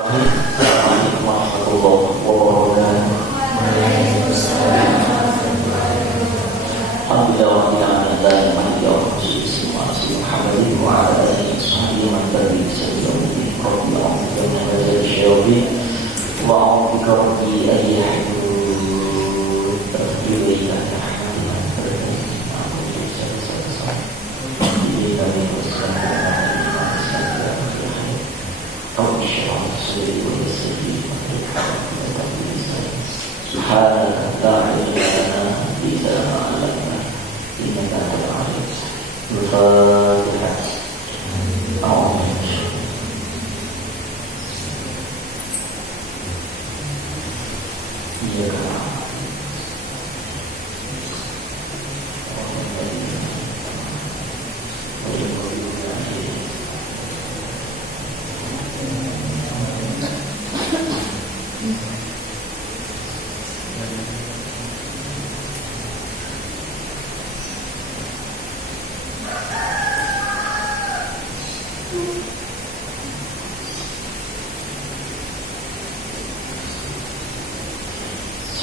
Assalamualaikum warahmatullahi wabarakatuh. Alhamdulillah wa ni'mal Muhammadin wa ala alihi wa sahbihi man tabi'ahum bi ihsan ila yaumil din. Wa a'udzu bi ayyahdun tafdila Subhanallah la ilaha illa anta innaka antal aziz al-Fatihah.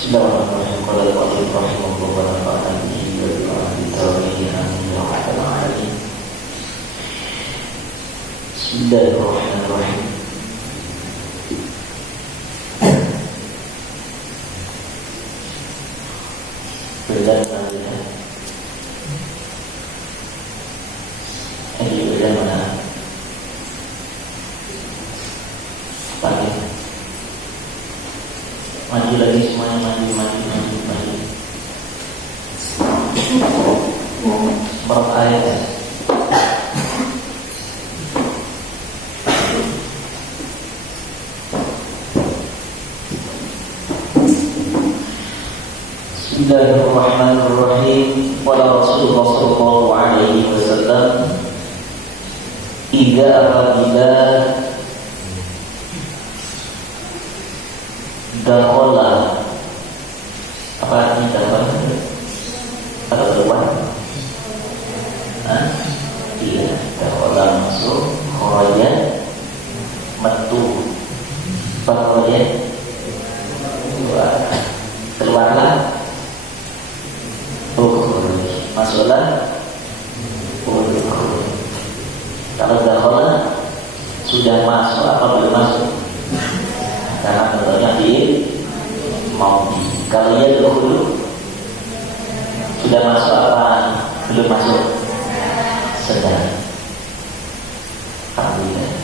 Bismillahirrahmanirrahim. Qala al-mu'allif rahimahullah wa nafa'ana bihi wa bi tawfiqihi amin ya rabbal alamin. Bismillahirrahmanirrahim. Maju lagi semuanya, maju. Berapa ayat? Bismillahirrahmanirrahim. Qala Rasulullah sallallahu alaihi wasallam, idza apabila dakhala, apa artinya dakhala? Atau keluar? Iya, dakhala masuk, kharaja metu, kharaja keluarlah, masuklah, kalau dakhala sudah masuk apa belum masuk? Karena bentuknya mau kalau ia dulu sudah masuk apa belum masuk? Sedang. Alhamdulillah.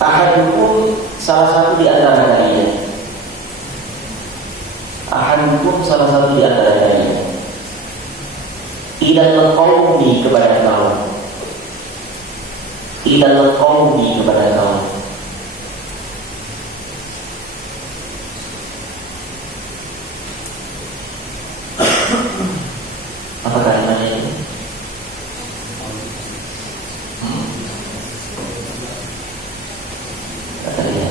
Ahadukum, salah satu di antara kalian. Ahadukum, salah satu di antara kalian. Idal qaumi, kepada kaum. Idal qaumi, kepada kaum. Apa kalimatnya ini? Kata dia,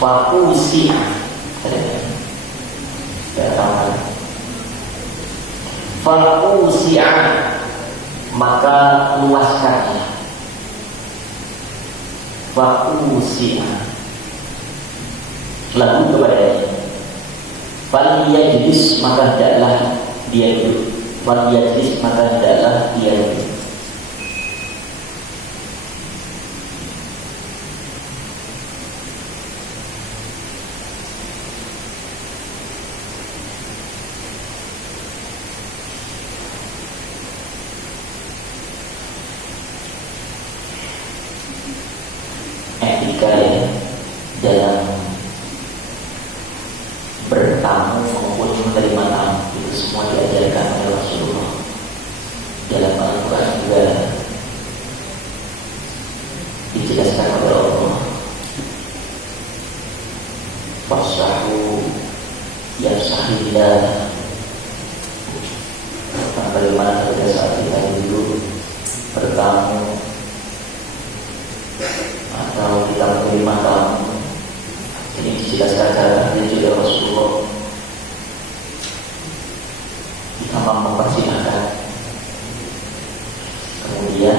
Fakusi, Fakusi'a, maka luaskannya. Fakusi'a, lalu kepadanya. Faliyajlis, maka hendaklah dia duduk. Faliyajlis, maka hendaklah dia duduk. Dalam bertamu maupun menerima tamu itu semua diajarkan oleh Rasulullah. Dalam Al-Quran juga dijelaskan oleh Allah, fasahu yafsahillah. Bagaimana pada saat kita dulu bertamu menerima tamu. Ini dijelaskan caranya juga Rasulullah. Imam mempersilahkan, kemudian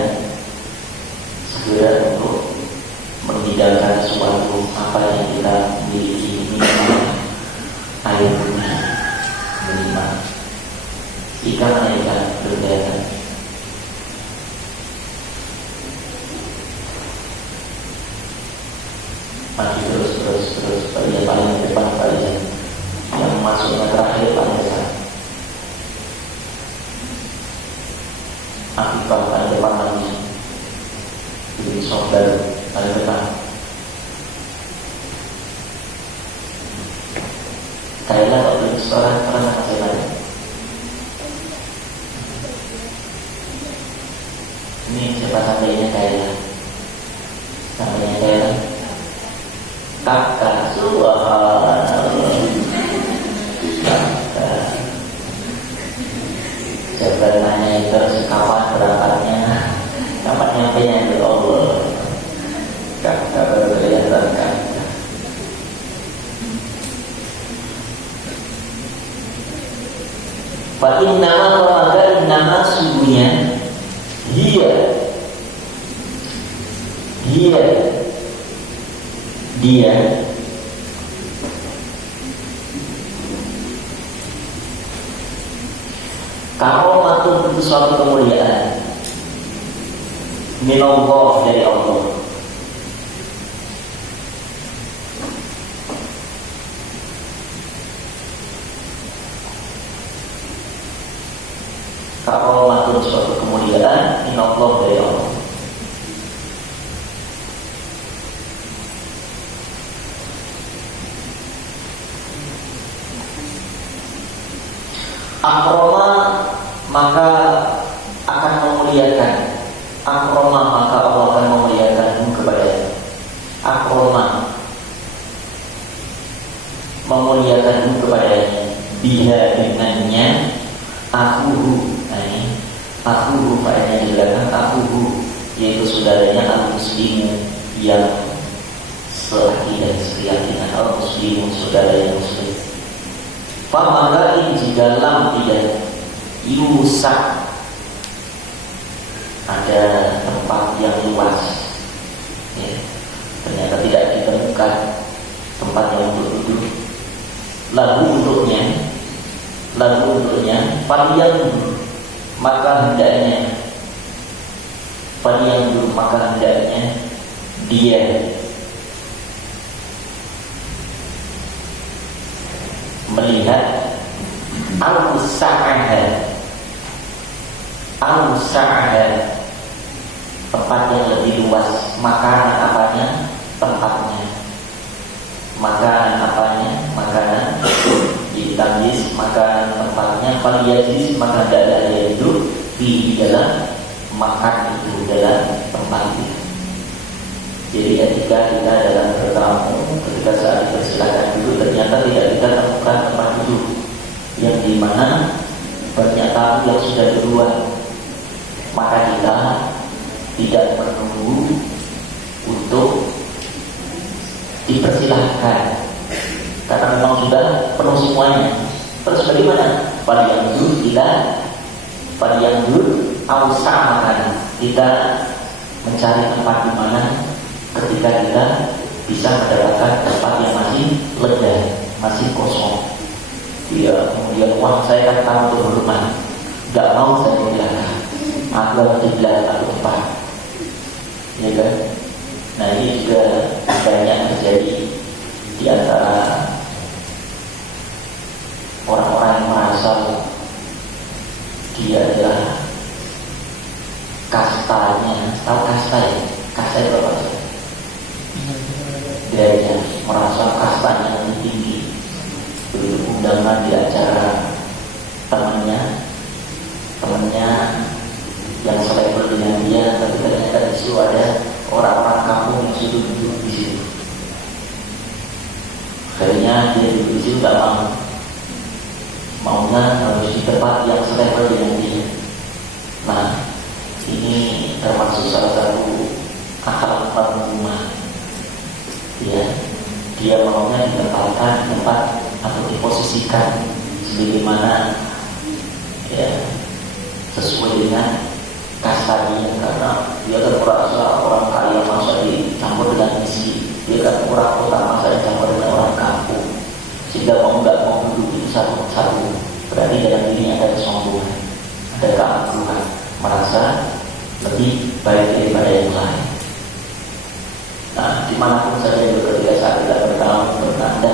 segera untuk menghidangkan sesuatu apa yang kita miliki, minimal air putih, minimal ikan berbeda. Maju terus bagian paling depan kalian, yang masuknya terakhir paling besar. Akifah paling depan lagi, ini saudara paling depan. Kayaknya kalau seorang pernah kasih lagi. Ini siapa sampainya kayaknya? Sampainya kayaknya kakak, subhanallah. Kakak siapa nanya terus kawan berangkatnya, kapan nyampainya ke Allah. Kakak baru kelihatan kakak. Fa innama maka nama sungguhnya dia kalau matur itu suatu kemuliaan minallah dari Allah. Kalau matur suatu kemuliaan minallah dari Allah. Akroma maka akan memuliakan. Akroma maka Allah akan memuliakan kepadanya. Akroma memuliakan kepadanya. Biha dengannya akuhu. Akuhu pada yang dilakukan akuhu, yaitu saudaranya al-muslimu yang selaki dan sekeyakinan. Al-muslimu saudara yang muslim. Maka ini jika lam tidak yusak, ada tempat yang luas, ya, ternyata tidak ditemukan tempat yang untuk duduk. Lagu untuknya padiang maka hendaknya dia melihat al-sa'ah tempat yang lebih luas. Makanan apanya? Tempatnya. Makanan ditamyiz, makanan tempatnya. Faliyajis maka hendaklah dia duduk di dalam makan itu, dalam tempat itu. Jadi ketika kita dalam bertamu, ketika saat dipersilakan duduk, ternyata tidak kita temukan tempat duduk yang dimana banyak tamu yang sudah duluan, maka kita tidak menunggu untuk dipersilahkan karena memang sudah penuh semuanya. Terus bagaimana? Pada yang duduk awsa makan, kita mencari tempat di mana ketika kita bisa mendapatkan tempat yang masih lega, masih kosong. Dia kemudian saya kan tahu untuk berumah, gak mau saya bilang, aku harus dibilang satu tempat, ya kan? Nah ini juga banyak terjadi di antara orang-orang yang merasa dia adalah kastanya. Tahu kasta ya? Kasta itu apa? Dia merasa kastanya lebih tinggi. Begitu undangan di acara temannya yang selevel dengan dia, tapi ternyata di situ ada orang-orang kampung yang sudah duduk di situ. Akhirnya dia duduk di situ gak maunya harus di tempat yang selevel dengan dia. Nah, ini termasuk salah satu akhlak rumah. dia ditempatkan di tempat atau diposisikan sebagaimana ya sesuai dengan kasarnya, karena dia kan merasa orang kaya masa dicampur dengan miskin, dia kan orang kota masa dicampur dengan orang kampung, sehingga mau nggak mau duduk itu satu-satu, berarti dalam dirinya ada kesombongan, ada keangkuhan, merasa lebih baik daripada yang lain. Nah, dimanapun saja ketika saat kita bertanda,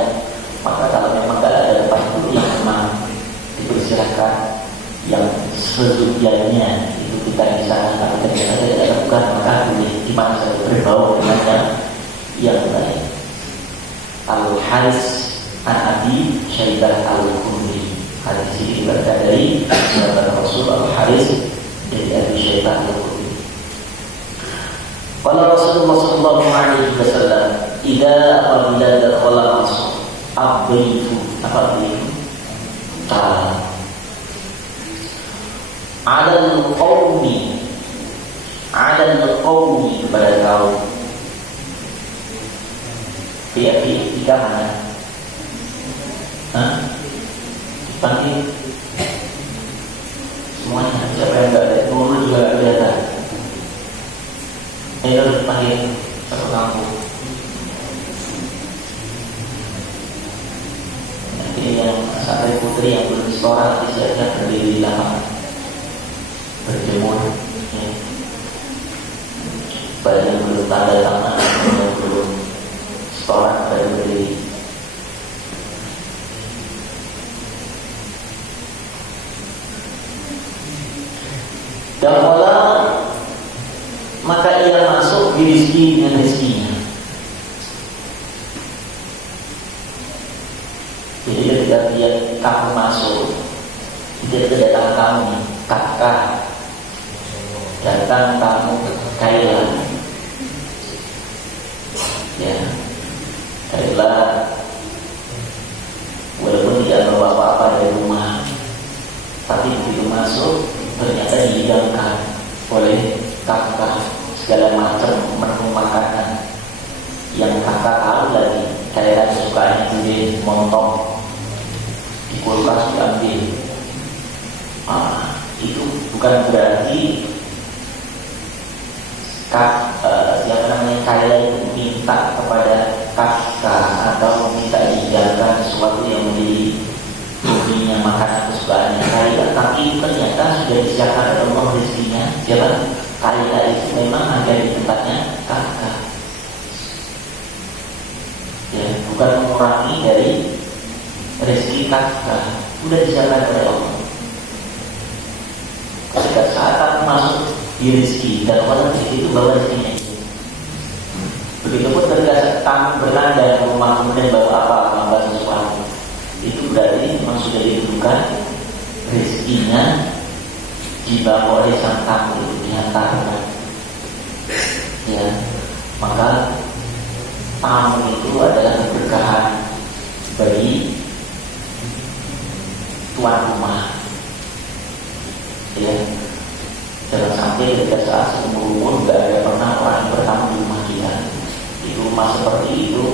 maka kalau memang tidak ada tempat duduk yang memang dipersilakan yang sejujurnya itu kita di sana, tapi ternyata tidak lakukan, maka boleh di mana saja berbau dengan yang lain. Al-Haris An-Abi Syaidah Al-Khudri, hadis ini berasal dari sahabat Rasul Al-Haris dari Abi Syaidah Al-Khudri. Qala Rasulullah sallallahu alaihi wasallam, "Idza apabila dakhala masuk abaitu apabila adal qaumi kepada kaum tiga mana? Dipanggil semuanya, siapa yang enggak ada guru juga enggak kelihatan. Harus dipanggil satu kampung. Nanti yang sampai putri yang belum sekolah siap-siap berdiri di lapangan berjemur, ya. Bagi yang belum tanda tangan, yang belum sekolah pada berdiri. Dakhala, maka ia masuk dirizki dengan rezekinya. Jadi ketika dia kamu masuk, dia kedatangan kamu, kakak datang tamu Kaila, ya Kaila, walaupun tidak bawa apa-apa dari rumah, tapi begitu masuk ternyata dihidangkan oleh kakak segala macam menu makanan yang kakak tahu lagi. Kaila sukanya jadi montong di kulkas diambil. Itu bukan berarti siapa namanya Kaila itu minta kepada kakak atau minta dihidangkan sesuatu yang menjadi hobinya, makanan kesukaannya Kaila, tapi ternyata sudah disiapkan oleh Allah rezekinya. Siapa? Kaila itu memang ada di tempatnya kakak, ya, bukan mengurangi dari rezeki kakak, sudah disiapkan oleh Allah. Ketika saat aku masuk di rezeki dan Allah rezeki itu bawa rezekinya itu. Begitupun ketika tamu berada di rumah kemudian bawa apa sesuatu, itu berarti memang sudah ditentukan rezekinya dibawa oleh sang tamu itu, dihantarkan. Ya, maka tamu itu adalah keberkahan bagi tuan rumah. Ya, jangan sampai ketika saat seumur umur tidak ada pernah orang yang bertamu di rumah kita. Di rumah seperti itu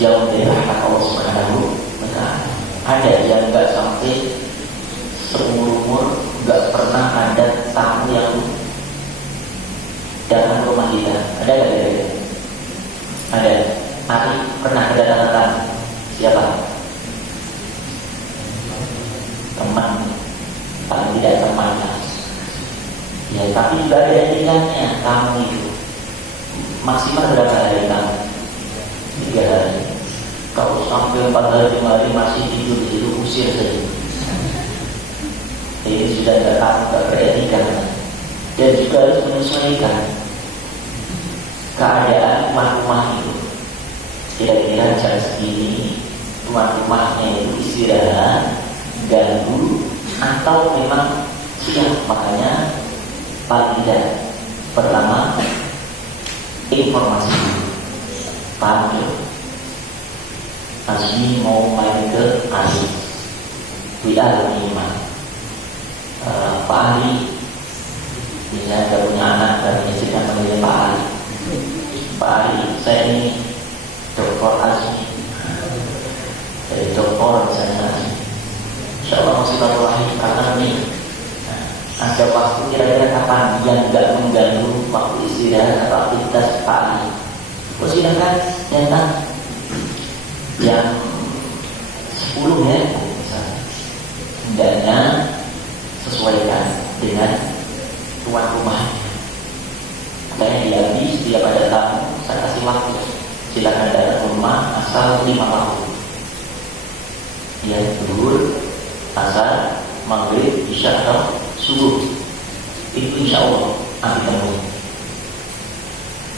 jauh dari rahmat Allah Subhanahu wa Ta'ala. Ada yang nggak sampai seumur umur nggak pernah ada tamu yang datang ke rumah kita. Ada nggak? Ada. Hari pernah kedatangan tamu. Siapa? Teman. Paling tidak teman. Ya, tapi juga ada tingkatnya tamu itu. Maksimal berapa hari tamu? 3 hari. Kalau sampai 4 hari 5 hari masih tidur di situ, usir saja. Ini sudah tidak tamu, tidak beretika. Dan juga harus menyesuaikan keadaan tuan rumah itu. Kira-kira jam segini tuan rumahnya itu istirahat, ganggu, atau memang siap. Makanya paling tidak pertama informasi panggil Azmi mau main ke Ali WA lima Pak Ali, bila tidak punya anak dan istrinya panggilnya Pak Ali. Pak Ali, saya ini Dr. Azmi, waktu kira-kira kapan yang nggak mengganggu waktu istirahat atau aktivitas pagi. Silakan datang jam 10 ya, misalnya. Hendaknya sesuaikan dengan tuan rumah. Makanya dihabis setiap ada tamu, saya kasih waktu. Silakan datang ke rumah asal 5 waktu. Ya, zuhur, asar, maghrib, isya atau subuh. Itu insya Allah nanti temui.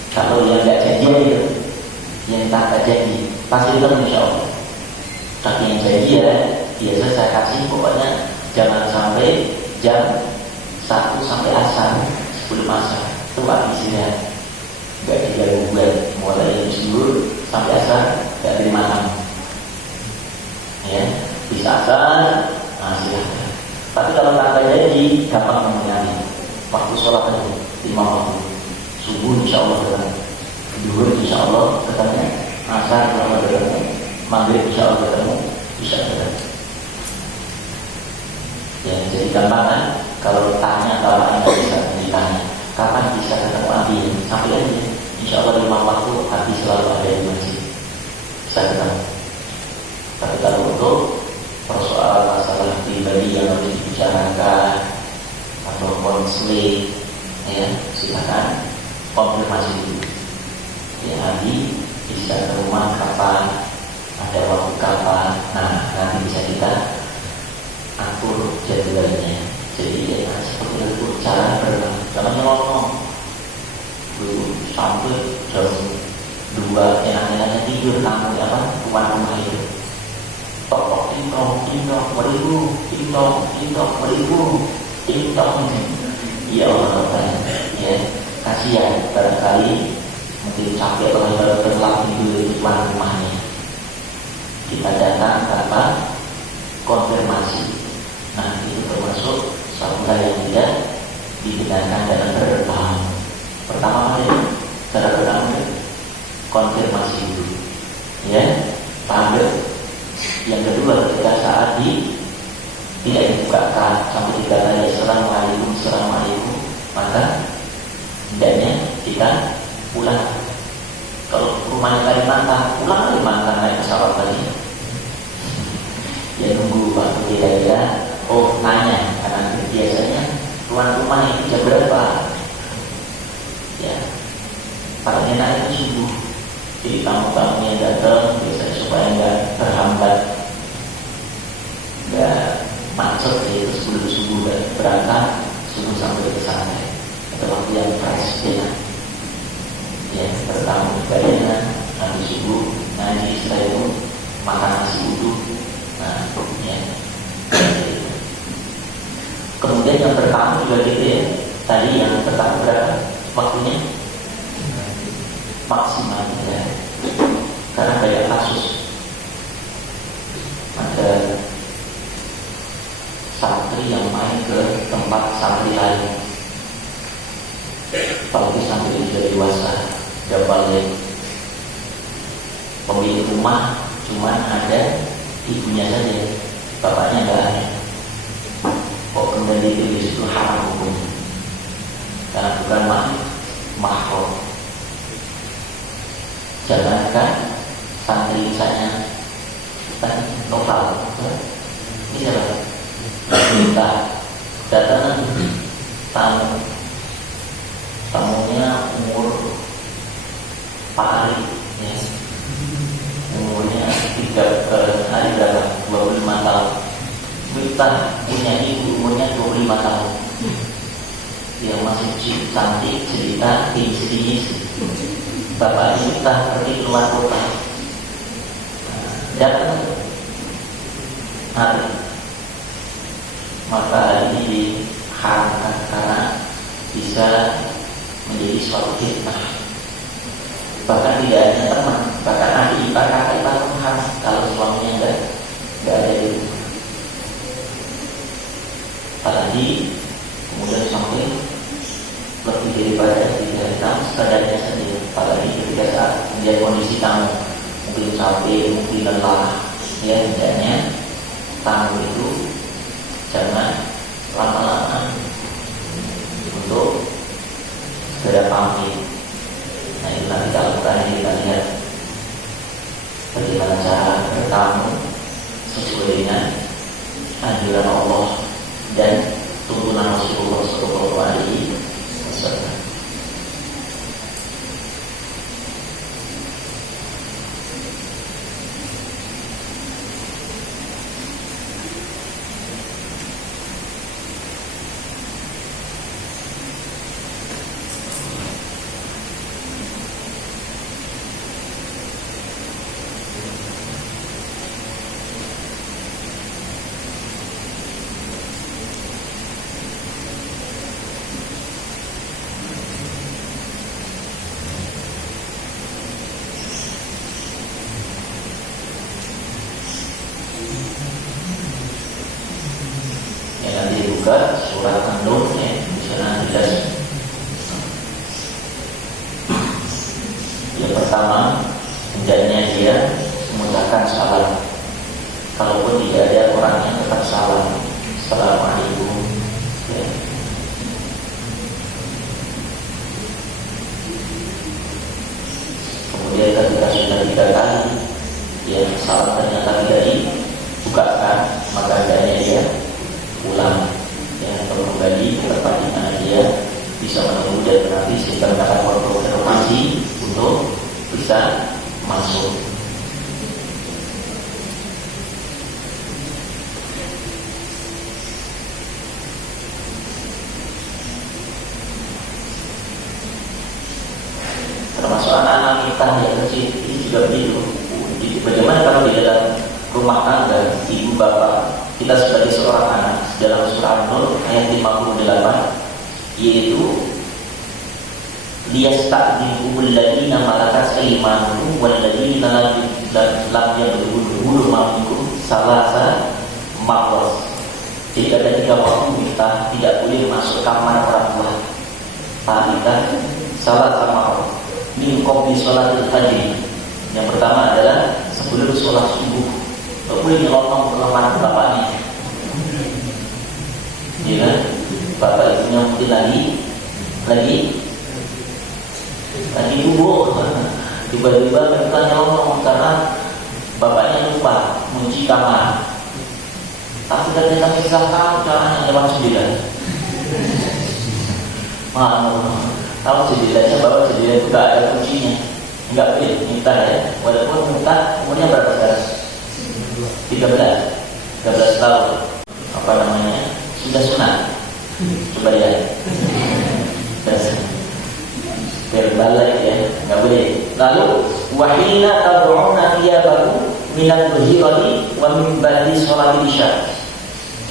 Kalau yang nggak janji itu, yang tak janji, pasti ketemu insya Allah. Tapi yang janji ya, biasa saya kasih pokoknya jangan sampai jam 1 sampai asar, 10 asar. Itu habis ya. Nggak diganggu mulai jam 10 sampai asar, nggak beri makan. Ya, bisa asar, silahkan. Tapi kalau tak janji, gampang mengenali. Waktu sholat itu 5 waktu. Subuh insya Allah ketemu, zuhur insya Allah ketemu, asar insya Allah ketemu, maghrib insya Allah ketemu, bisa ketemu. Ya, jadi gampang kan? Kalau tanya kalau anda bisa ditanya, kapan bisa ketemu Abi? Sampai aja, insya Allah 5 waktu Abi selalu ada di masjid, bisa ketemu. Tapi kalau untuk persoalan masalah pribadi yang harus dibicarakan atau konseling, ya silakan konfirmasi dulu. Ya Abi bisa ke rumah kapan, ada waktu kapan. Nah nanti bisa kita atur jadwalnya. Jadi ya seperti itu cara berenang. Jangan nyelonong dulu sampai jam 2 enak-enaknya tidur tamu apa tuan rumah itu. Tok tintong beribu, tintong beribu, tintong. Ya Allah, ya kasihan barangkali mungkin capek kalau baru terlatih dulu di tuan rumahnya. Kita datang tanpa konfirmasi. Nah itu termasuk satu hal yang tidak dibenarkan dalam berenang. Pertama cara berenang konfirmasi dulu, ya paham. Yang kedua ketika saat tidak dibukakan sampai dikatakan assalamualaikum, maka hendaknya kita pulang. Kalau rumahnya Kalimantan, pulang Kalimantan naik pesawat lagi. Ya nunggu waktu kira-kira. Oh nanya, karena biasanya tuan rumah itu jam berapa? Ya, paling enak itu subuh. Jadi tamu-tamunya datang biasanya supaya nggak terhambat, nggak macet yaitu sebelum subuh berangkat, subuh sampai ke sana. Ada waktu yang fresh ya. Ya pertama ibadahnya nanti subuh, nanti setelah itu makan nasi uduk. Nah ya. Kemudian yang pertama juga gitu ya. Tadi yang pertama berapa waktunya? Maksimal ya. Karena banyak kasus ada santri yang main ke tempat santri lain, apalagi santri sudah dewasa, dapat pemilik rumah cuma ada ibunya saja, bapaknya nggak ada. Kok kemudian ditulis itu haram hukumnya karena bukan mahram. Jangankan santri misalnya lokal, ini siapa? Kita datang tamunya umur Pak Ari, ya. Umurnya 3 hari berapa? 25 tahun. Kita punya ibu umurnya 25 tahun. Yang masih cantik, cerita istri. Bapak kita pergi keluar kota, datang hari, maka hari ini diharamkan karena bisa menjadi suatu fitnah. Bahkan tidak hanya teman, bahkan adik ipar, kakak ipar pun haram kalau suaminya nggak ada di rumah. Apalagi kemudian sampai lebih daripada 3 tahun sekadarnya sendiri. Apalagi ketika saat menjadi kondisi tamu mungkin capek, mungkin lelah, ya hendaknya tamu itu jangan lama-lama segera pamit. Nah itu nanti kalau bukan kita lihat bagaimana cara bertamu sesuai dengan anjuran Allah dan tuntunan Rasulullah SAW. Surat An-Nur di sana jelas. Yang pertama, hendaknya dia mengucapkan salam. Kalaupun tidak ada orang yang tetap salam, Assalamualaikum. Ya. Kemudian ketika sudah 3 kali, ya salam ternyata tidak dibukakan, maka hendaknya dia pulang. Kembali ke tempat di mana dia bisa menunggu dan menanti sehingga mendapat konfirmasi untuk bisa masuk. Termasuk anak-anak kita yang kecil ini juga begitu. Bagaimana kalau di dalam rumah tangga ibu bapak kita sebagai seorang anak, dalam surah An-Nur ayat 58, yaitu liyasta'dinul ladzina malakat aymanuhum wal ladzina lam yablughu minkum salasa marrat. Jadi ada 3 waktu kita tidak boleh masuk kamar orang tua. Kita salasa marrat min qabli sholatil fajr. Yang pertama adalah sebelum sholat subuh. Tidak boleh nyelotong ke kamar bapaknya. Ya, bapak ibunya mungkin lagi bubuk. Tiba-tiba mereka nyelotong karena bapaknya lupa kunci kamar. Tapi ternyata kita tahu caranya lewat jendela. Tahu jendelanya, bapak jendela itu tidak ada kuncinya. Enggak boleh minta ya. Walaupun minta umurnya berapa sekarang? 13 tahun. Apa namanya? Sudah sunat. Coba lihat. Berbalik ya, enggak boleh. Lalu wahina tad'una thiyabakum minal dhuhirati wa min ba'di sholatil isya.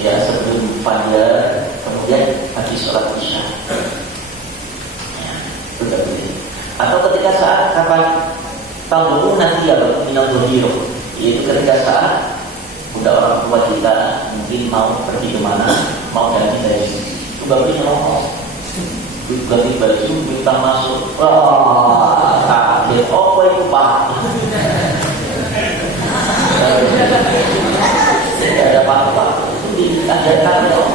Ya, sebelum fajar, kemudian habis sholat isya. Ya, itu enggak boleh. Atau ketika saat kapan tad'una thiyabakum minal dhuhirati, yaitu ketika saat udah orang tua kita mungkin mau pergi kemana, mau ganti baju, itu barunya ngomong, ganti baju minta masuk, kaget, apa itu pak? Tidak ada apa-apa, itu diajarkan dong.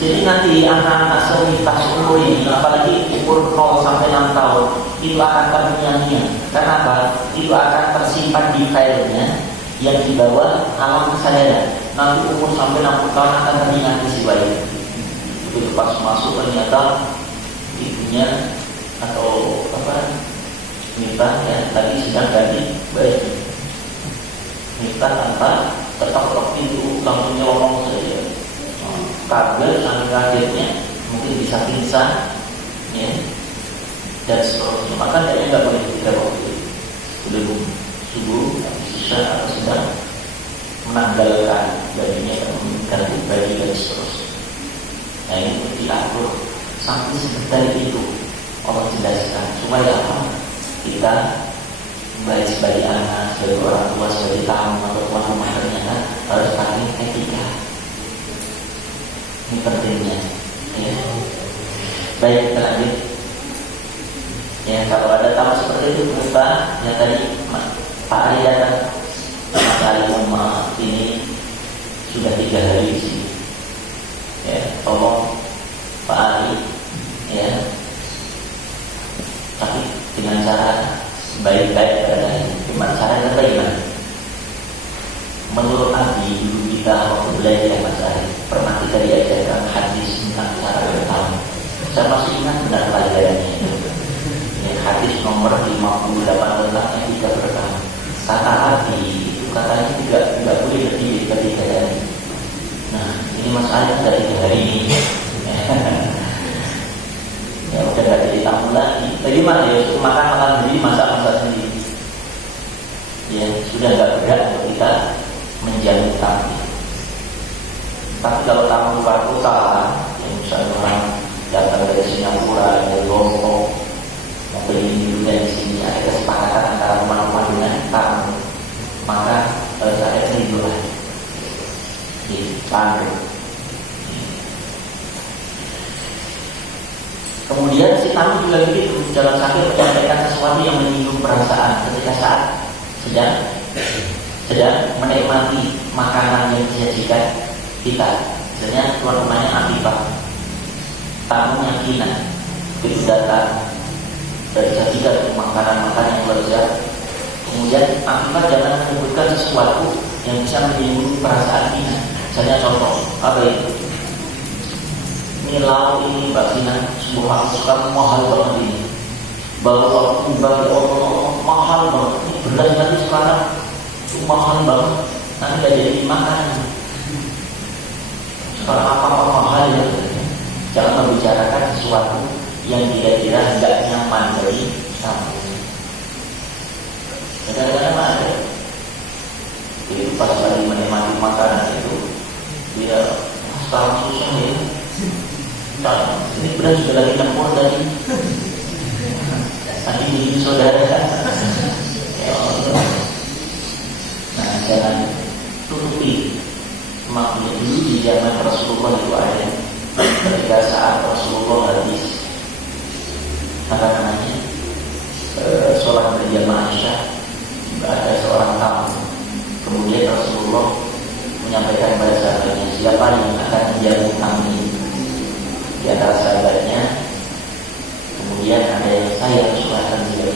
Jadi nanti anak-anak sewita umur ini, apalagi umur 0 sampai 6 tahun, itu akan terngiang-ngiang. Karena apa? Itu akan tersimpan di filenya yang dibawa alam kesadaran. Nanti umur sampai 60 tahun akan teringat isi bayi. Begitu pas masuk ternyata ibunya atau minta ya tadi sedang ganti bayi. Minta tanpa tetap pintu langsung nyelonong saja. Kaget, sampai kagetnya mungkin bisa pingsan ya, dan seterusnya. Maka dia nggak boleh tidak waktu belum subuh bisa atau sedang menanggalkan bajunya dan mengganti baju dan seterusnya. Nah ini diatur sampai sebentar itu Allah jelaskan supaya apa? Kita baik sebagai anak, sebagai orang tua, sebagai tamu atau tuan rumah ternyata harus pakai etika. Ini pentingnya ya. Baik, kita lanjut ya. Kalau ada tamu seperti itu kita yang tadi Pak Ali datang, Mas Ali ini sudah 3 hari di sini ya, tolong Pak Ali, ya, tapi dengan cara baik-baik dan gimana caranya bagaimana? Menurut Abi, dulu kita waktu belajar Mas Ali, pernah kita diajarkan hadis tentang cara bertamu. Saya masih ingat benar pelajarannya itu. Ya, hadis nomor 58 tentang etika bertamu. Kata Abi, itu katanya tidak boleh lebih dari 3 hari. Nah, ini Mas Ali sudah 3 hari ini. Ya udah gak jadi tamu lagi. Bagaimana ya? Makan sendiri, masak sendiri. Ya sudah gak berat untuk kita menjamin tamu. Tapi kalau tamu luar kota, yang misalnya orang datang dari Singapura, dari Hongkong, mau beli dulu dari sini, ada kesepakatan antara rumah-rumah dengan tamu, maka saya rindu lah di Bandung. Kemudian si tamu juga begitu, jangan sampai menyampaikan sesuatu yang menyinggung perasaan ketika saat sedang menikmati makanan yang disajikan kita. Misalnya tuan rumahnya Afifah, tamunya Kina, itu datang dan disajikan makanan-makanan yang lezat. Kemudian Afifah jangan menyebutkan sesuatu yang bisa menyinggung perasaan Kina. Misalnya contoh, apa itu? Ini lauk ini Mbak Kina, sebuah suka mahal banget ini. Bahwa bagi orang mahal banget. Ini beras tadi sekarang itu mahal banget. Nanti gak jadi dimakan. Sekarang apa-apa mahal ya. Jangan membicarakan sesuatu yang kira-kira tidak nyaman bagi kamu. Kadang-kadang ada. Jadi pas lagi menikmati makanan itu, dia sekarang susah ya. Nah, ini benar sudah lagi campur tadi. Tadi ini saudara. Ya Allah. Nah, jangan tutupi. Makanya dulu di zaman Rasulullah itu ada. Ketika saat Rasulullah habis sholat berjamaah Isya, ada seorang tamu. Kemudian Rasulullah menyampaikan kepada sahabatnya, siapa yang akan menjamu tamu ini? Di antara sahabatnya, kemudian ada yang saya silakan dia.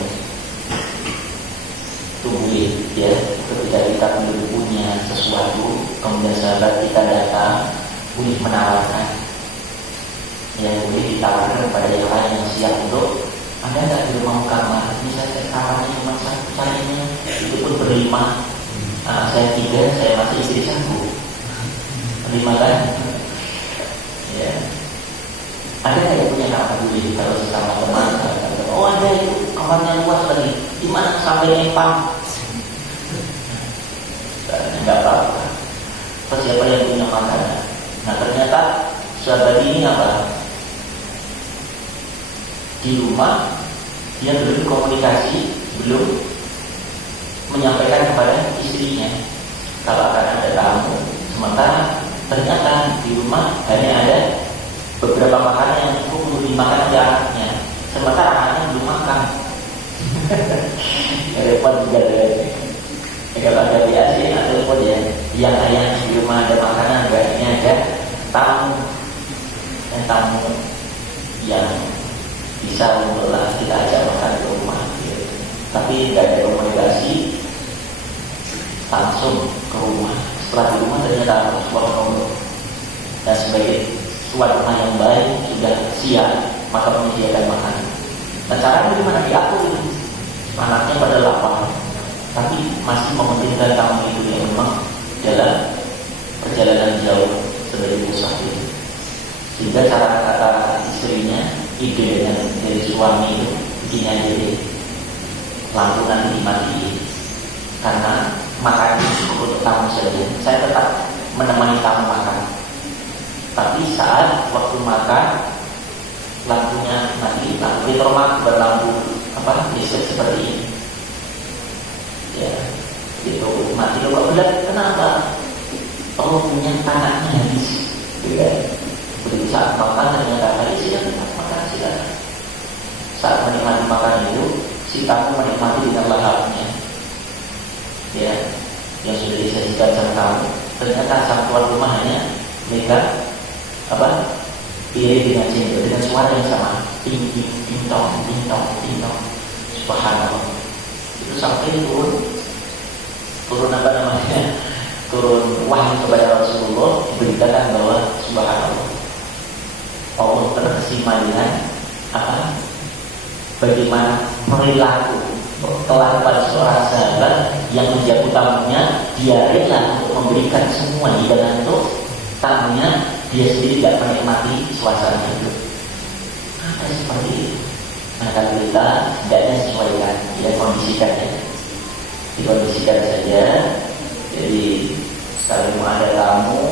Tungguin ya, ketika kita belum punya sesuatu, kemudian sahabat kita datang, boleh menawarkan, yang boleh ditawarkan kepada yang lain yang siap untuk, Anda nggak belum mau kamar, misalnya kamarnya cuma satu carinya, itu pun berlima, saya 3, saya masih istri 1, 5 kan? Ya. Ada yang punya kamar dulu kalau sama teman, oh ada itu kamarnya luas lagi, gimana sampai empang? Enggak apa-apa. Terus siapa yang punya makanan? Nah ternyata sahabat ini apa? Di rumah dia belum komunikasi, belum menyampaikan kepada istrinya kalau akan ada tamu. Sementara ternyata di rumah hanya ada beberapa makanan yang cukup untuk dimakan oleh anaknya, sementara anaknya belum makan. Repot juga deh. Kalau ada biasa ada repot ya. Yang ayah di rumah ada makanan, ini ada tamu, tamu yang bisa mengelola kita ajak makan di rumah. Gitu. Tapi tidak ada komunikasi, langsung ke rumah. Setelah di rumah ternyata ada sebuah ngobrol. Dan sebagai tuan rumah yang baik sudah siap, maka menyediakan makanan. Nah cara bagaimana diatur itu? Anaknya pada lapar, tapi masih mementingkan tamu itu yang memang dalam perjalanan jauh sebagai musafir. Sehingga cara kata istrinya, ide dari suami itu begini aja deh, lampu nanti dimatiin karena makan itu untuk tamu saja. Saya tetap menemani tamu makan. Tapi saat waktu makan lampunya mati, lampu retromak berlampu listrik seperti ini. Ya, itu mati. Coba bilang kenapa? Oh punya anaknya habis. Ya, begitu saat makan ternyata tadi silakan makan silakan. Saat menikmati makan itu, si tamu menikmati dengan lahapnya. Ya, yang sudah disajikan sama tamu. Ternyata sang tuan rumah hanya megang Iring dengan cendol dengan suara yang sama, ting ting ting tong ting tong ting tong. Subhanallah. Itu sampai turun apa namanya? Turun wahyu kepada Rasulullah, diberitakan bahwa subhanallah, Allah terkesima dengan bagaimana perilaku kelakuan seorang sahabat yang menjamu tamunya, dia rela untuk memberikan semua hidangan untuk tamunya, dia sendiri tidak menikmati suasana itu. Ada seperti itu. Maka kita hendaknya sesuaikan, ya, kondisikan ya. Dikondisikan saja. Jadi kalau mau ada tamu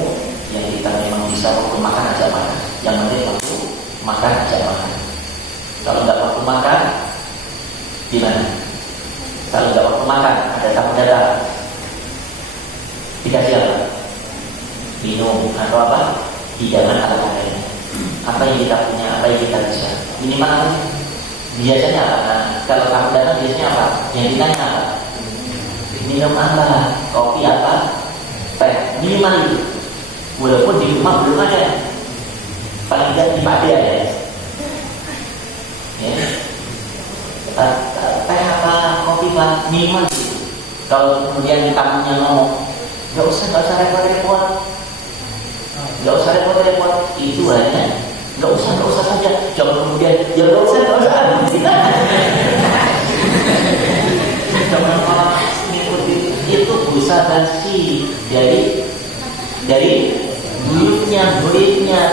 yang kita memang bisa waktu makan aja makan. Yang penting waktu makan aja makan. Kalau nggak waktu makan, gimana? Kalau nggak waktu makan, ada tamu datang, dikasih apa? Minum atau apa? Hidangan ala kadarnya. Apa yang kita punya, apa yang kita bisa. Minimal biasanya apa? Nah, kalau tamu datang biasanya apa? Yang ditanya apa? Minum apa? Kopi apa? Teh. Minimal itu. Walaupun di rumah belum ada, paling tidak di padi ada. Ya. Teh apa? Kopi apa? Minimal itu. Kalau kemudian tamunya ngomong, nggak usah repot-repot, nggak usah repot-repot, itu hanya nggak usah saja. Jangan kemudian ya nggak usah. Jangan malah ngikutin itu busa basi. Jadi muridnya,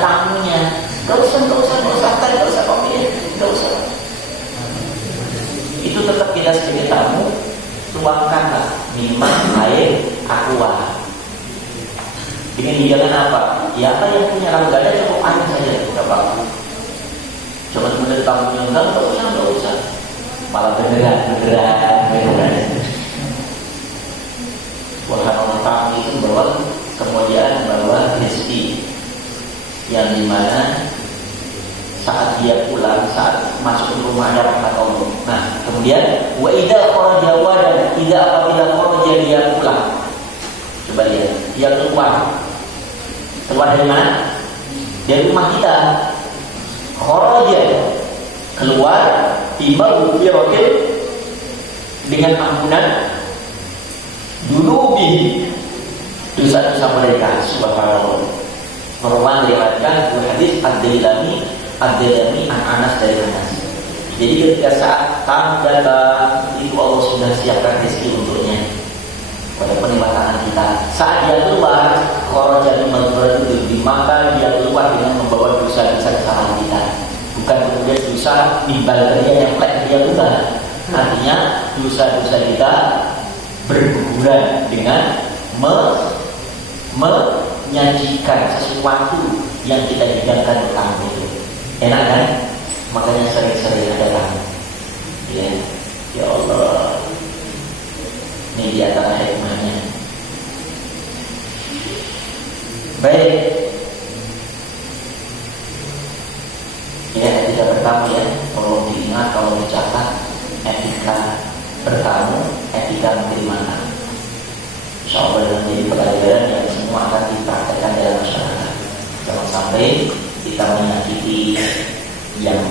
tamunya, nggak usah teh, nggak usah kopi, nggak usah. Itu tetap kita sebagai tamu tuangkanlah minimal air aqua. Ini hidangan apa? Ya apa yang punya, kalau nggak ada cukup air saja, nggak apa-apa. Jangan kemudian tamunya nggak usah. Malah beneran. Wahana tamu itu membawa kemuliaan, membawa rezeki yang dimana saat dia pulang, saat masuk ke rumahnya rahmat Allah. Nah, kemudian wa idza kharaja wadan, apabila kharaja dia pulang. Coba lihat, dia keluar dari mana? Dari rumah kita. Kharaja, keluar imam birokin dengan ampunan dunubi, dosa-dosa mereka. Subhanallah. Marwan meriwayatkan hadis Ad-Dailami an Anas dari Anas. Jadi ketika saat tamu datang, itu Allah sudah siapkan rezeki untuknya pada penikmatan kita. Saat dia keluar, kharaja min maghfirati, maka dia keluar dengan membawa dosa-dosa kesalahan kita. Bukan kemudian dosa nimbal dia yang plek dia bukan. Artinya dosa-dosa kita berguguran dengan menyajikan sesuatu yang kita hidangkan ke tamu itu. Enak kan? Makanya sering-sering ada tamu. Ya Allah, ini di antara hikmahnya. Baik. Ya, etika bertamu ya. Kalau diingat, kalau dicatat, etika bertamu, etika menerima tamu. Insya Allah menjadi pelajaran yang semua akan dipraktekkan dalam masyarakat. Jangan sampai kita menyakiti yang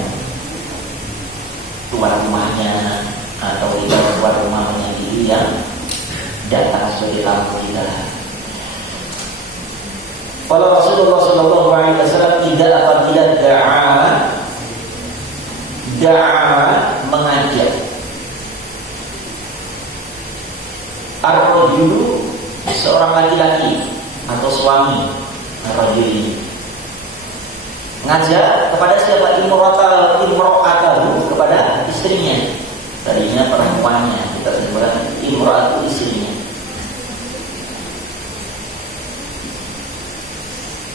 tuan rumahnya, atau kita tuan rumah menyakiti yang datang sebagai tamu kita. Kalau Rasulullah Shallallahu Alaihi Wasallam tidak apabila da'a mengajak ar-rajulu, seorang laki-laki atau suami ar-rajuli, ngajak kepada siapa? Imro'atahu, kepada istrinya. Tadinya perempuannya, kita sebutkan imro'atu, istrinya.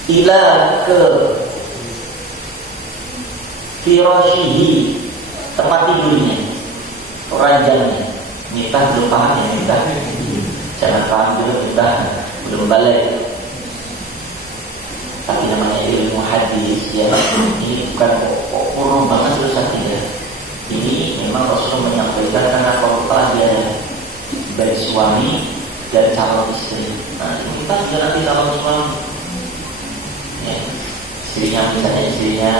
Ila ke firashihi, tempat tidurnya, ranjangnya. Kita belum paham ya, kita jangan paham dulu, kita belum balik. Tapi namanya ilmu hadis ya, ini bukan kurang banget susah tidak. Ini memang Rasul menyampaikan karena kalau telah dia dari suami dan calon istri. Nah, kita juga nanti calon suami. Ya. misalnya istrinya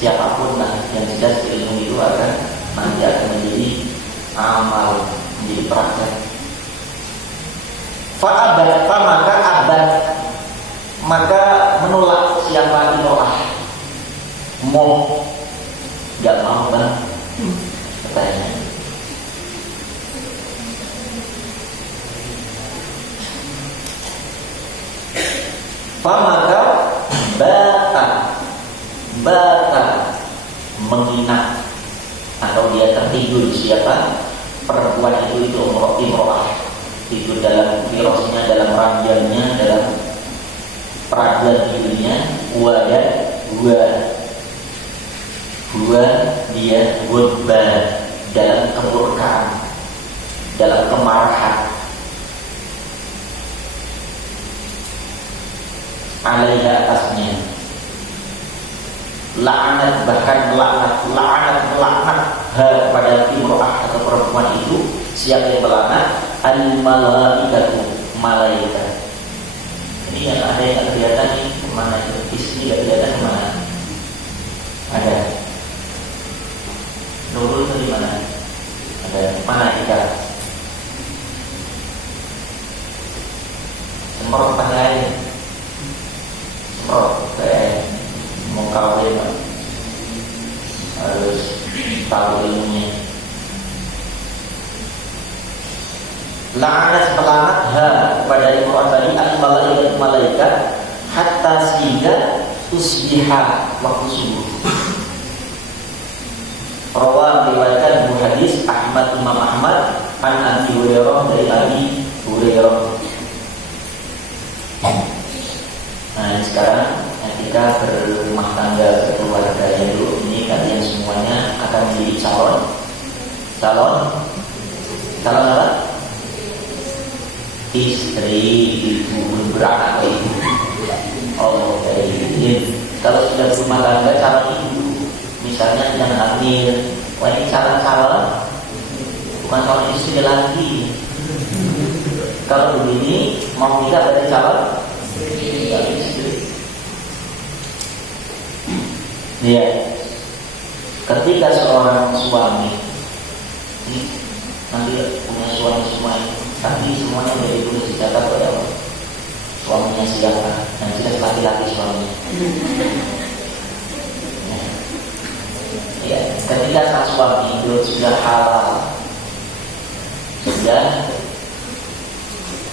siapapun lah, yang jelas ilmu itu akan nanti akan menjadi amal, menjadi praktek. Maka menolak siapa imro'ah. Mau nggak mau bang, katanya. Maka bata menginap atau dia tertidur siapa perempuan itu imro'ah, tidur dalam firasnya, dalam ranjangnya, dalam peradilan dirinya, gua dia gudba dalam kemurkaan, dalam kemarahan, alaiha atasnya, laknat bahkan melaknat pada imro'ah atau perempuan itu. Siapa yang melaknat? Al-malaikatu, malaikat. Ini yang ada yang kelihatan nih kemana itu? Istri nggak kelihatan kemana? Ada. Nurul itu di mana? Ada. Mana kita? Semprot pakai air. Semprot kayak mau kawin harus tahu ilmunya. La'anat melaknat pada imro'ah tadi al-malaikat hatta sehingga tusbiha waktu subuh. Rawah riwayatkan hadis Imam Ahmad an Abi Hurairah dari Abi Hurairah. Nah sekarang ketika berumah tangga berkeluarga dulu ini kalian semuanya akan menjadi calon apa? Istri, ibu, beranak ibu. Oh, ini kalau sudah berumah tangga calon ibu, misalnya sedang hamil, wah ini calon bukan calon istri lagi. Kalau begini mau nikah pada calon istri. Ya, ketika seorang suami ini nanti punya suami semua ini, tapi semuanya dari dulu dicatat oleh Allah. Suaminya siapa? Dan jelas laki-laki suaminya. Ya, ketika sang suami itu sudah halal, sudah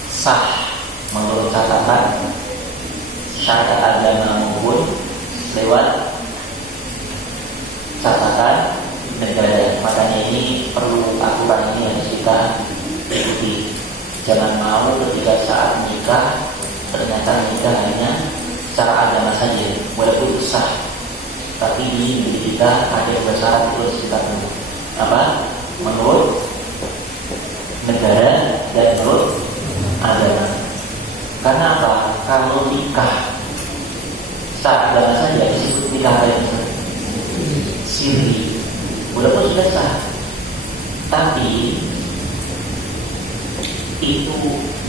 sah menurut catatan syariat agama maupun lewat catatan negara. Makanya ini perlu aturan ini harus kita ikuti. Jangan mau ketika saat nikah ternyata nikah hanya secara agama saja, walaupun sah, tapi ini kita ada bersyarat terus kita menurut negara dan menurut agama. Karena apa? Kalau nikah secara agama saja disebut nikah siri, walaupun sudah sah, tapi itu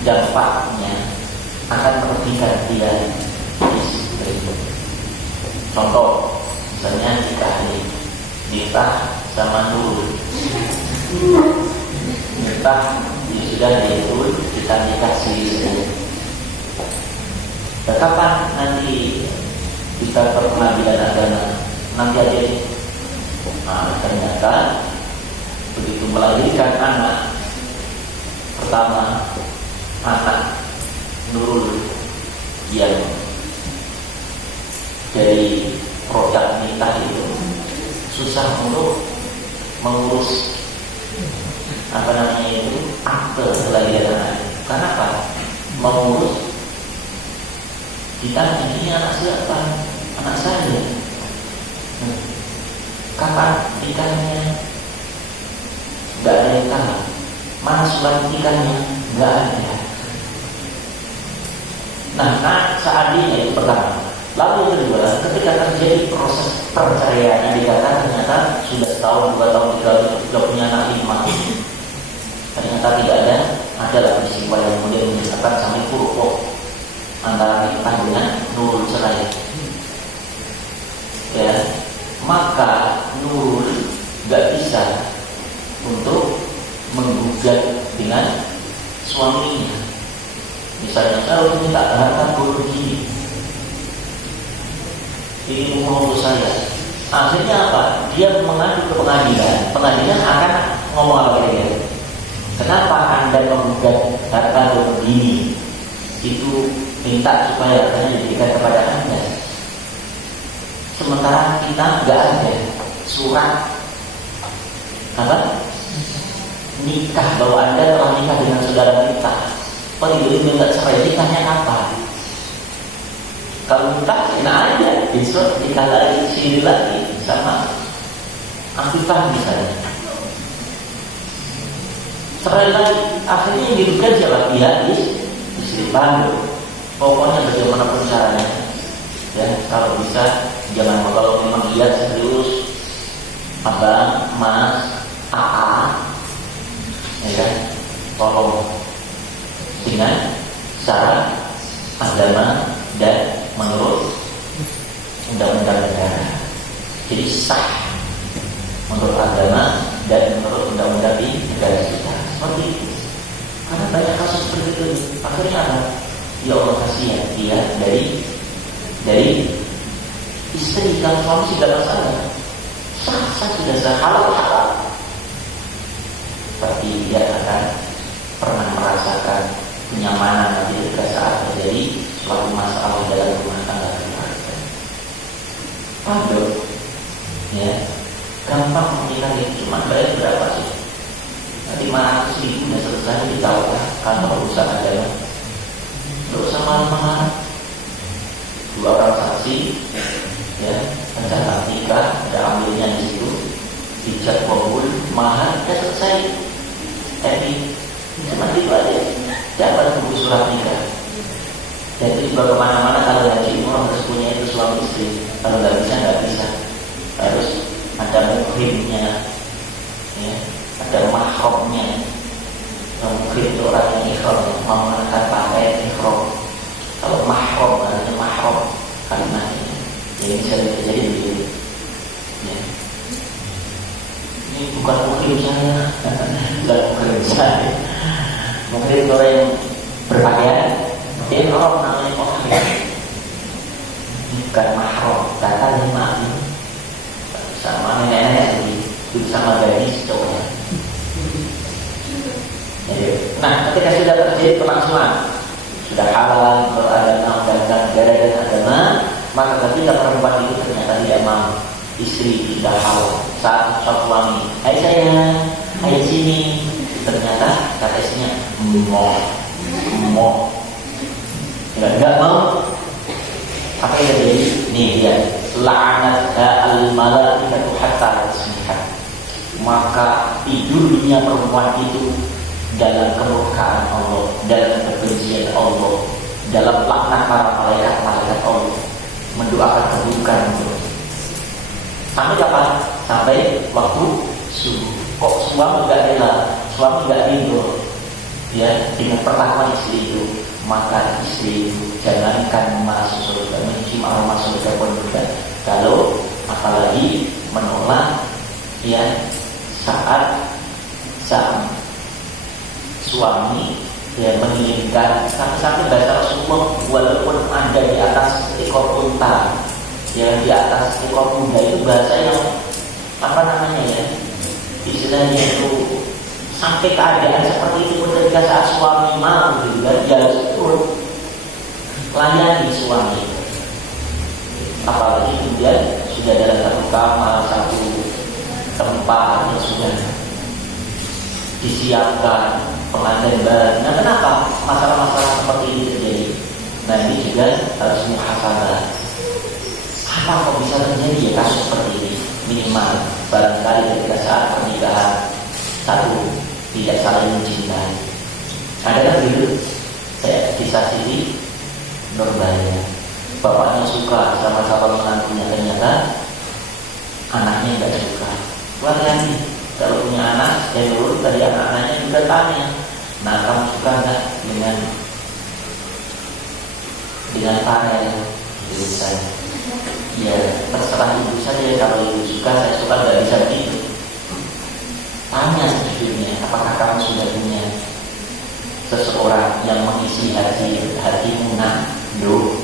dampaknya akan merugikan dia istri. Contoh, misalnya nikah sama Nurul, nikah sudah diatur, kita nikah siri. Kapan nanti kita ke pengadilan agama? Nanti aja. Ternyata begitu melahirkan anak pertama, anak Nurul yang dari produk nikah itu susah untuk mengurus akte kelahiran anak. Karena apa? Mengurus kita ini anak siapa? Anak saya. Kapan nikahnya? Gak ada yang tahu. Mana surat nikahnya? Gak ada. Nah, seandainya itu pertama. Lalu yang kedua, ketika terjadi proses perceraian yang dikatakan ternyata sudah setahun, 2 tahun, 3 tahun, sudah punya anak 5. Ternyata tidak ada peristiwa yang kemudian menyebabkan sampai puruk antara nikah dengan Nurul cerai. ya, maka Nurul nggak bisa untuk menggugat dengan suaminya. Misalnya kalau minta harta begini, ini rumah untuk saya. Akhirnya apa? Dia mengadu ke pengadilan. Pengadilan akan ngomong apa kira-kira? Kenapa Anda menggugat harta begini? Itu minta supaya hartanya diberikan kepada Anda. Sementara kita nggak ada surat apa? Nikah bahwa Anda telah nikah dengan saudara kita. Oh, itu minta cerai, nikahnya apa? Kalau nikah, enak aja. Besok nikah lagi, sini lagi sama Afifah misalnya. Cerai lagi, akhirnya yang dirugikan siapa? Dia istri Pandu. Pokoknya bagaimanapun caranya, ya kalau bisa jangan, kalau memang dia serius, abang, mas, ya kan, tolong dengan syarat agama dan menurut undang-undang negara. Jadi sah menurut agama dan menurut undang-undang di negara kita. Seperti itu. Karena banyak kasus seperti itu. Akhirnya apa? Ya Allah kasihan dia dari istri, kalau suami sudah masalah. Sah sudah sah, halal. Tapi dia akan pernah merasakan kenyamanan nanti ketika saat terjadi suatu masalah dalam rumah tangga keluarga. Aduh, ya, gampang menikah itu cuma bayar berapa sih? 500.000 udah selesai, ditahu kantor usaha agama. Nggak usah mahal-mahal. 2 orang saksi, ya, rencana nikah, ada ambilnya di situ, ijab kabul, mahal, udah selesai. Tapi cuma itu aja. Jangan tunggu surat nikah. Jadi juga kemana-mana kalau haji umroh harus punya itu suami istri. Kalau nggak bisa. Harus ada muhrimnya, ya, ada mahramnya. Muhrim itu orang yang ikhram, mau mengangkat pakaian ikhram. Kalau mahram, artinya mahram kalimatnya. Jadi bisa terjadi begitu. Ya. Ini bukan muhrim saya, bukan muhrim saya. Muhrim orang yang berpakaian. Dia orang namanya muhrim, bukan mahram. Katanya maaf, sama nenek-nenek itu sama gadis cowoknya. Nah, ketika sudah terjadi pelaksanaan, sudah halal beragama dan negara dan agama, maka ketika perempuan itu ternyata tidak mau, istri tidak halal, saat suami, hai sayang, hai sini, ternyata kata istrinya mau, enggak mau, apa yang terjadi? Nih dia, la'anat al-malaikatu hatta tasmiha. Maka tidurnya perempuan itu dalam kemurkaan Allah, dalam kebencian Allah, dalam laknat para malaikat Allah, mendoakan keburukan untuk sampai kapan? Sampai waktu subuh. Kok suami nggak rela, suami nggak tidur, ya, dengan perlakuan istri itu, maka istri itu jangankan masuk surga, mencium aroma surga pun tidak. Kalau apalagi menolak, ya, saat suami yang menginginkan, sampai bahasa Rasulullah, walaupun Anda di atas ekor unta, ya, di atas ekor kuda, itu bahasa yang apa namanya, ya, istilahnya itu sampai keadaan seperti itu pun ketika saat suami mau juga dia harus turun layani suami. Apalagi kemudian sudah dalam satu kamar, satu tempat yang sudah disiapkan pengantin baru. Nah, kenapa masalah-masalah seperti ini terjadi? Nah, ini juga harus muhasabah. Apa kok bisa terjadi ya kasus seperti ini? Minimal barangkali ketika saat pernikahan satu tidak saling mencintai. Ada kan gitu? Saya kisah sini Nurbaya, bapaknya suka sama calon menantunya, ternyata anaknya nggak suka. Hati-hati, kalau punya anak, dulu dari anak-anaknya juga tanya, nah kamu suka nggak dengan panel? Jadi saya Ya terserah ibu saja, kalau ibu suka, saya suka, nggak bisa begitu. Tanya sejujurnya, apakah kamu sudah punya seseorang yang mengisi hatimu? Nah, do,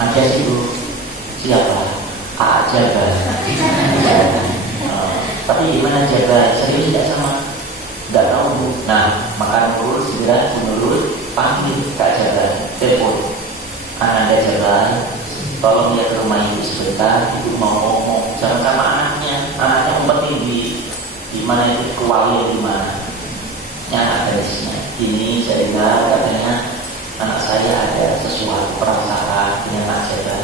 ada itu siapa? Jaga. Tapi gimana jaga? Serius tidak sama? Tidak tahu bu. Nah, maka nurul segera menurut panggil Kak Jaga, telepon. Anda Jaga, tolong dia ke rumah ibu sebentar. Ibu mau ngomong sama anaknya. Anaknya umpet di mana itu kewali di mana? Anak gadisnya. Ini saya dengar katanya anak saya ada sesuatu perasaan dengan Kak Jaga.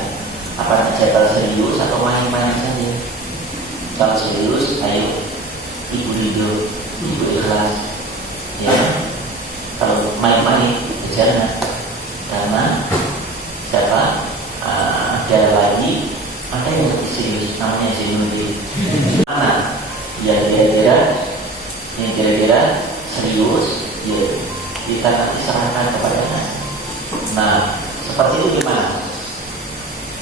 Apa Kak Jaga serius atau main-main saja? Kalau serius, ayo ibu ridho, ibu ikhlas. Ya, kalau main-main jangan. Karena siapa? Ada lagi ada yang lebih serius, namanya Zainuddin. Mana? Ya kira-kira serius, ya kita nanti serahkan kepadanya. Nah, seperti itu gimana?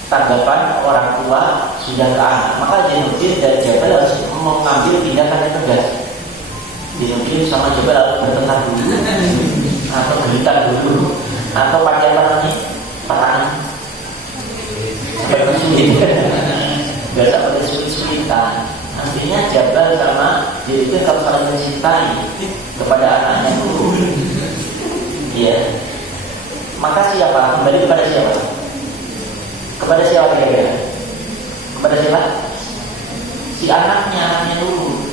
Tanggapan orang tua sudah ke anak, maka Zainuddin dan Jabal harus mengambil tindakan yang tegas. Zainuddin sama Jabal harus bertengkar dulu, atau gelitan dulu, atau pakai tangannya, patahnya. Seperti sulit, nggak sampai sulit-sulitan. Artinya Jabal sama Zainuddin kalau saling mencintai kepada anaknya dulu. Ya, maka siapa? Kembali kepada siapa? Kepada siapa kira-kira? Kepada siapa? Si anaknya dulu.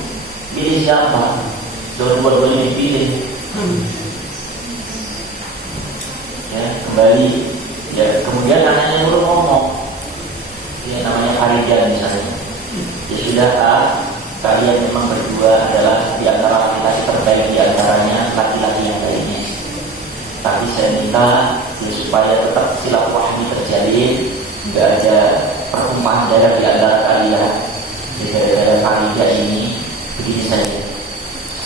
Pilih siapa? Dua-duanya dipilih. Ya, kembali. Ya, kemudian anaknya dulu ngomong. Ya, namanya Faridah misalnya. Ya sudah, kalian memang berdua adalah di antara laki-laki terbaik di antaranya laki-laki yang lainnya. Tapi saya minta supaya tetap silaturahmi terjalin. Tidak ada pertumpahan darah di antara kalian. Gara-gara Faridah ini, begini saja.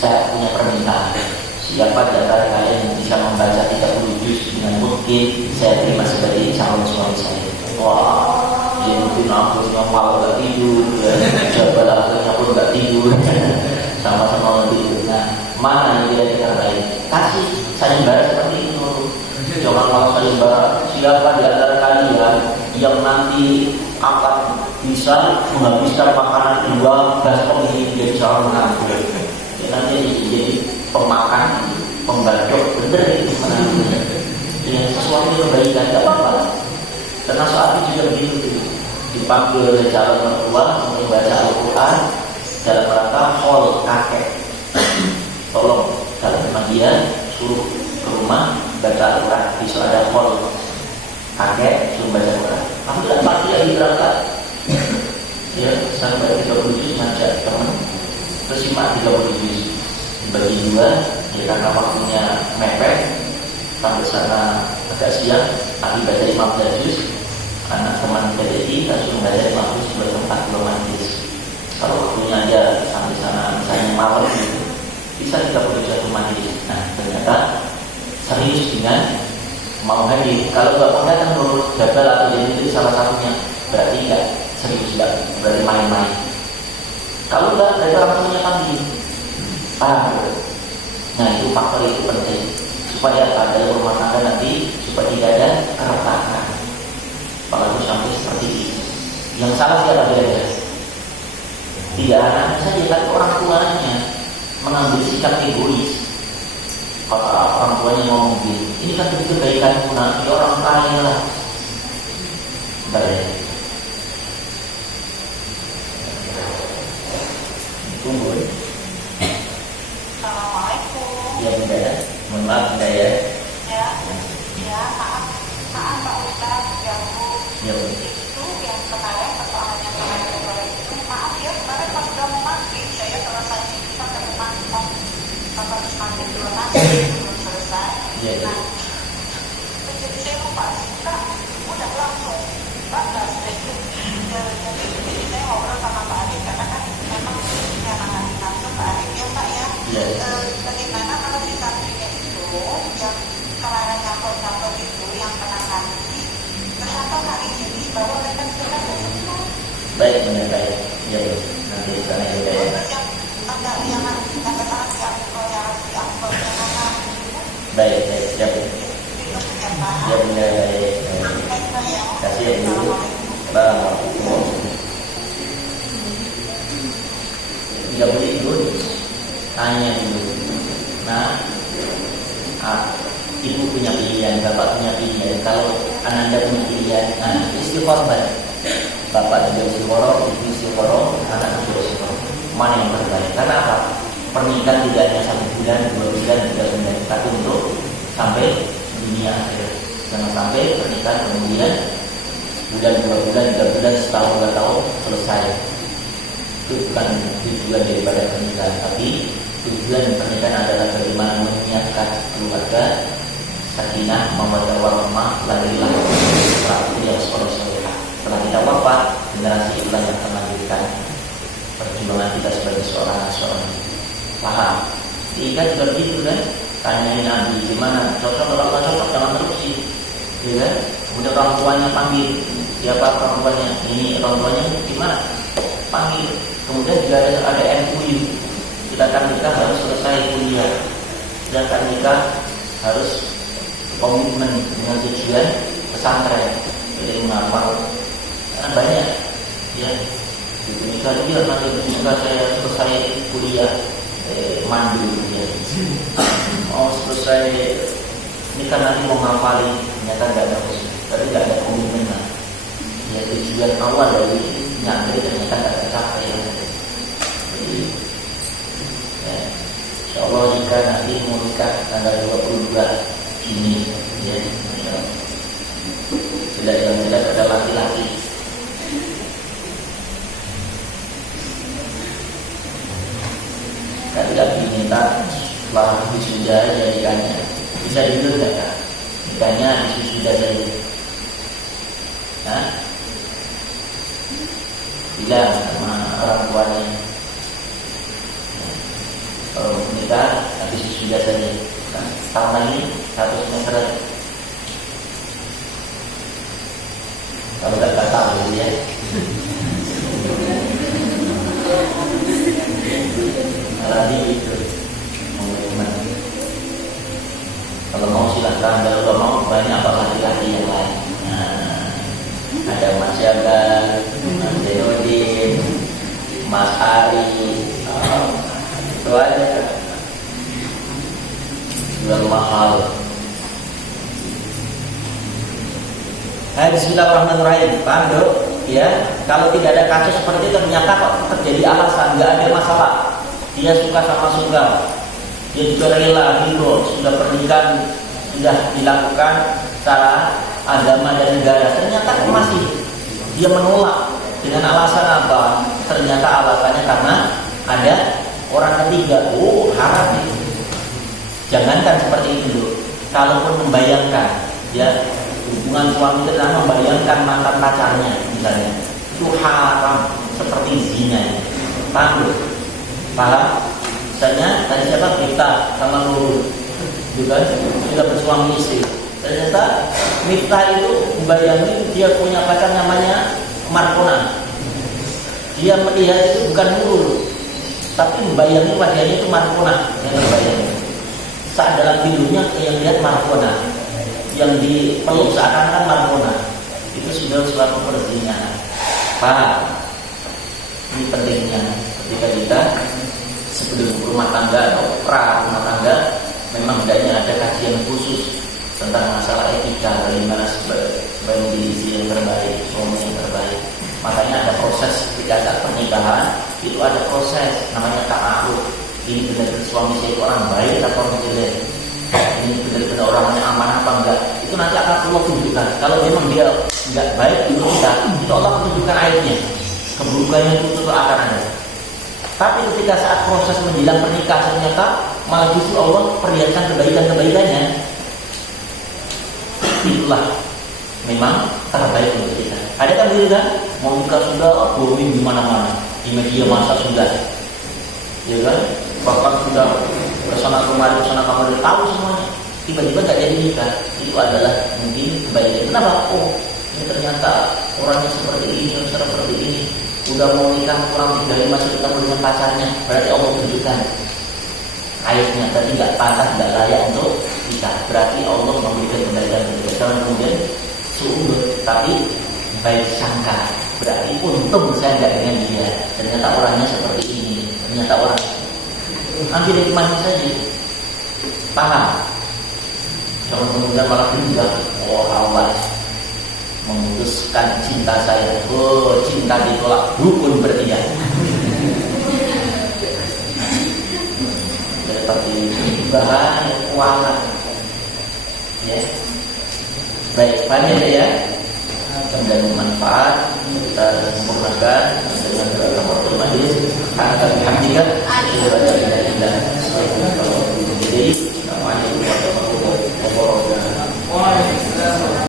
Saya punya permintaan. Siapa di antara kalian yang bisa membaca 30 juz dengan mungkin, saya terima sebagai calon suami saya. Wah, dia mungkin akhirnya malah gak tidur, Jabal akhirnya pun gak tidur, sama-sama tidur. Nah, mana yang kira-kira baik? Kasih sayembara seperti itu. Jangan malah sayembara. Siapa di antara kalian yang nanti akan bisa menghabiskan makanan 12 orang ini menjadi calon menantu. Ya, nanti jadi pemakan, pembacok, bener itu menantu. Ya, sesuatu yang kebaikan, tidak apa-apa. Karena saat itu juga begitu, dipanggil oleh calon mertua untuk membaca Al-Quran dalam rangka hol kakek. Tolong kalau memang dia suruh ke rumah baca Al-Quran, besok ada hol kakek suruh baca Al-Quran. Alhamdulillah pagi lagi berangkat. Ya, sampai 30 juz ngajak teman, terus simak 30 juz bagi dua. Ya karena waktunya mepet, sampai sana agak siang, tapi baca 15 juz. Anak teman PDI langsung baca 50 juz buat tempat romantis. Kalau waktunya aja sampai sana misalnya malam gitu, bisa 30 juz romantis. Nah ternyata serius dengan mau hadir. Kalau nggak mau datang menurut Jabal atau jadi itu salah satunya, berarti nggak serius, nggak berarti main-main. Kalau nggak, mereka langsung punya panggil. Nah itu faktor itu penting supaya apa? Dalam rumah tangga nanti supaya tidak ada keretakan. Kalau sampai seperti ini, yang salah siapa kira-kira? Tidak anaknya saja, tapi orang tuanya mengambil sikap egois. Kalau orang tuanya ngomong begini, ini kan demi kebaikanmu nanti orang kaya lah. Baik. Tunggu. Assalamualaikum. Ya bunda ya, mohon maaf bunda ya. Ya maaf Pak Ustaz ganggu. Ya. Itu yang kemarin persoalannya kemarin itu, maaf ya kemarin pas udah mau maghrib saya selesai itu sampai rumah pas habis maghrib dulu belum selesai. Ya. Nah, jadi saya lupa Kak, udah langsung batas jadi saya ngobrol sama Pak Adi karena kan memang yang nangani langsung tidak boleh ikut. Tanya dulu. Nah, ibu punya pilihan, bapak punya pilihan. Kalau ananda punya pilihan, nah istiqoroh. Bapak juga istiqoroh, ibu istiqoroh, anak juga istiqoroh. Mana yang terbaik? Karena apa? Pernikahan tidak hanya 1 bulan, 2 bulan, 3 bulan, tapi untuk sampai dunia akhir. Jangan sampai pernikahan kemudian bulan, 2 bulan, 3 bulan, setahun, 2 tahun selesai. Itu bukan tujuan daripada pernikahan, tapi tujuan pernikahan adalah bagaimana menyiapkan keluarga, sakinah, mawaddah warahmah, lahirlah perahu yang soleh-solehah. Setelah kita wafat, generasi itulah yang akan melanjutkan perjuangan kita sebagai seorang paham. Jika juga begitu kan, tanyain Nabi gimana, cocok kalau nggak cocok jangan terusin, ya kan? Kemudian orang tuanya panggil, siapa orang tuanya? Ini orang tuanya gimana? Panggil. Kemudian juga ada MUU, sedangkan kita harus selesai kuliah, sedangkan kita harus komitmen dengan tujuan pesantren, jadi menghafal. Karena banyak, ya. Nikah dia nanti ketika saya selesai kuliah mandu ya. Mau selesai nikah nanti mau ngapalin, ternyata nggak ada, tapi nggak ada komitmen lah. Ya tujuan awal dari nyantri ternyata nggak tercapai ya. Jadi ya, insya Allah jika nanti mau nikah tanggal 22 ini ya, sudah jelas ada laki-laki. Kali lagi minta setelah wisuda jadikannya bisa dulu nggak kak? Nikahnya wisuda saja. Nah, bilang sama orang tuanya kalau nikah habis wisuda saja. Nah, tahun lagi 1 semester. Kalau nggak tahu ya. Lagi itu komitmen. Kalau mau silahkan, kalau mau banyak apa laki-laki yang lain. Nah, ada Mas Jagal, Mas Deodin, Mas Ari, itu aja. Jual mahal. Hai, bismillahirrahmanirrahim. Paham dok? Ya, kalau tidak ada kasus seperti itu ternyata kok terjadi alasan, nggak ada masalah. Dia suka sama suka, dia juga rela ridho, sudah pernikahan sudah dilakukan secara agama dan negara. Ternyata masih dia menolak dengan alasan apa? Ternyata alasannya karena ada orang ketiga. Oh, haram itu. Jangankan seperti itu dulu. Kalaupun membayangkan, ya hubungan suami dengan membayangkan mantan pacarnya, misalnya, itu haram seperti zina. Paham? Paham? Misalnya tadi siapa? Miftah sama Nurul, juga sudah bersuami istri. Ternyata Miftah itu membayangkan dia punya pacar namanya Markona. Dia melihat itu bukan Nurul, tapi membayangkan wajahnya itu Markona yang terbayang. Saat dalam tidurnya yang lihat Markona, yang dipeluk seakan-akan Markona. Itu sudah suatu perzinahan. Paham? Ini pentingnya ketika kita sebelum rumah tangga atau pra rumah tangga memang hendaknya ada kajian khusus tentang masalah etika, bagaimana sebagai istri yang terbaik, suami yang terbaik. Makanya ada proses ketika saat pernikahan itu ada proses namanya ta'aruf. Ini benar-benar suami saya itu orang baik atau orang jelek, ini benar-benar orangnya aman apa enggak, itu nanti akan Allah tunjukkan. Kalau memang dia enggak baik itu Allah tunjukkan airnya, keburukannya itu akan ada. Tapi ketika saat proses menjelang pernikahan ternyata malah justru Allah perlihatkan kebaikan-kebaikannya, itulah memang terbaik untuk kita. Ada kan begitu kan? Mau nikah sudah booming di mana-mana, di media massa sudah, ya kan? Bahkan sudah bersama kemarin tahu semuanya. Tiba-tiba tak jadi nikah, itu adalah mungkin kebaikan. Kenapa? Oh, ini ternyata orangnya seperti ini, seperti ini. Udah mau nikah kurang 3 hari masih ketemu dengan pacarnya, berarti Allah tunjukkan airnya tadi nggak pantas, nggak layak untuk nikah. Berarti Allah memberikan kebaikan kemudian suudut, tapi baik sangka. Berarti untung saya nggak dengan dia. Ternyata orangnya seperti ini. Ternyata ambil hikmahnya saja. Paham? Jangan kemudian malah bilang, oh Allah memutuskan cinta saya. Oh, cinta ditolak dukun berarti ya. Seperti bahaya keuangan. Ya. Baik, paham ya? Dan manfaat kita sempurnakan dengan beragam waktu majlis.